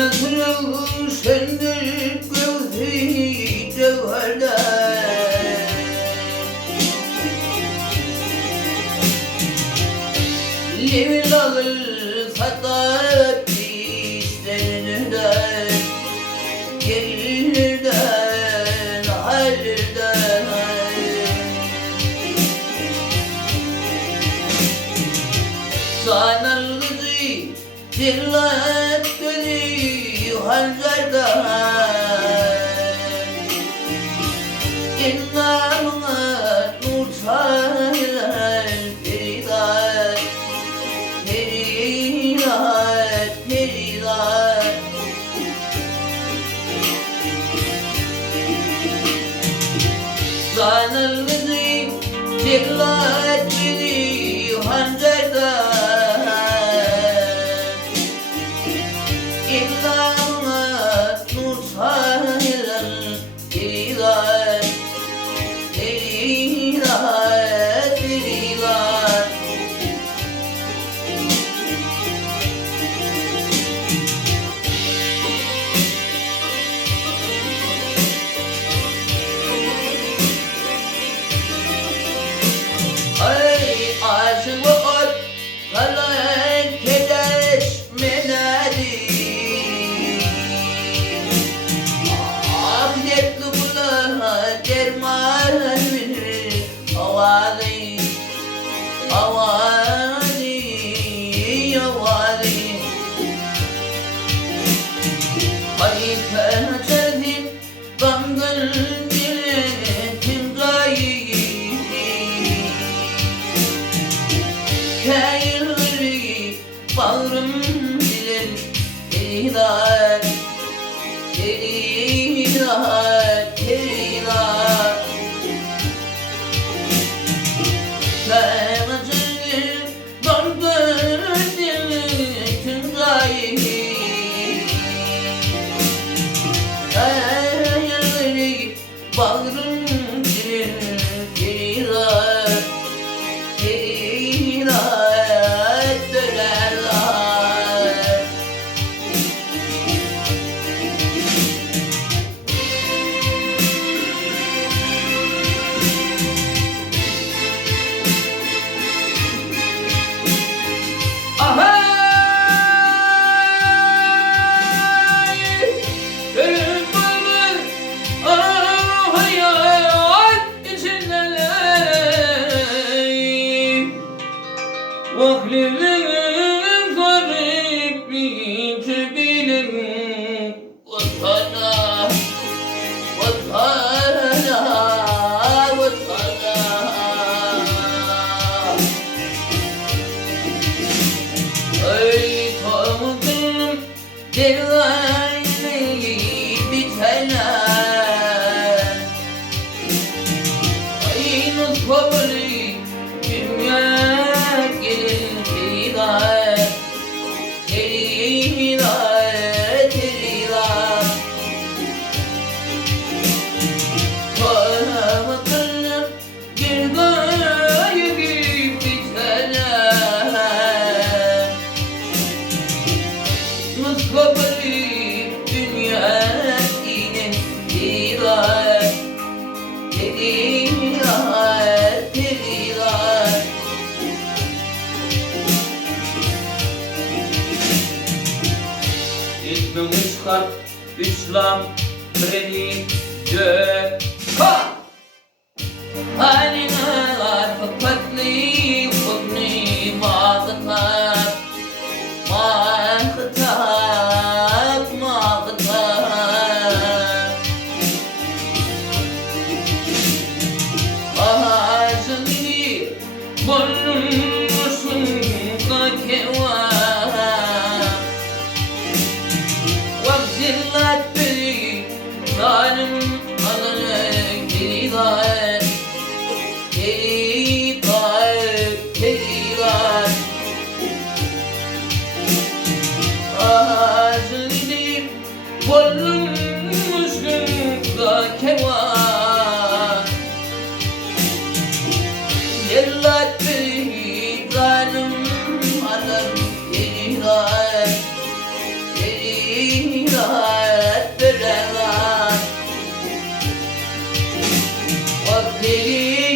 Nasıl sendir gözü cevherden Levil alır satar işlerinden Gelirden, halirden Sanal kızı dillat gönü hancardan İnnamına nur sayılar peridat Peridat, peridat Sanal kızı dillat gönü hancardan İllâna nur sahilen Diridat, diridat, diridat Ay aşık ot kalan keleş menadi derman verir avali avali avali Bayıkan çetin bangın diletin gayi Kayırları bağrım diler Deridat Deridat Deridat Kayırları bangın diletin gayi Kayırları bağrım diler Deridat Deridat Deridat Vahlinin garip bir bilin vatana, vatana, vatana Ey tanrım devaylı biteler Aynı kabul dünya gelin Deridat, deridat, deridat Bana bakalım bir gaye gibi biteler Muskabali dünya yine Deridat, deridat, deridat İsmimiz kat, İslam, Breni, Döka Halina, fakatli, kudni, mağıtak Mağıtak, mağıtak Ağacın gibi, boynumuzun kakevan Zillat beni zalim alana Deridat, deridat, deridat Ağacın gidip boynumuzda kevan Zillat beni Gelin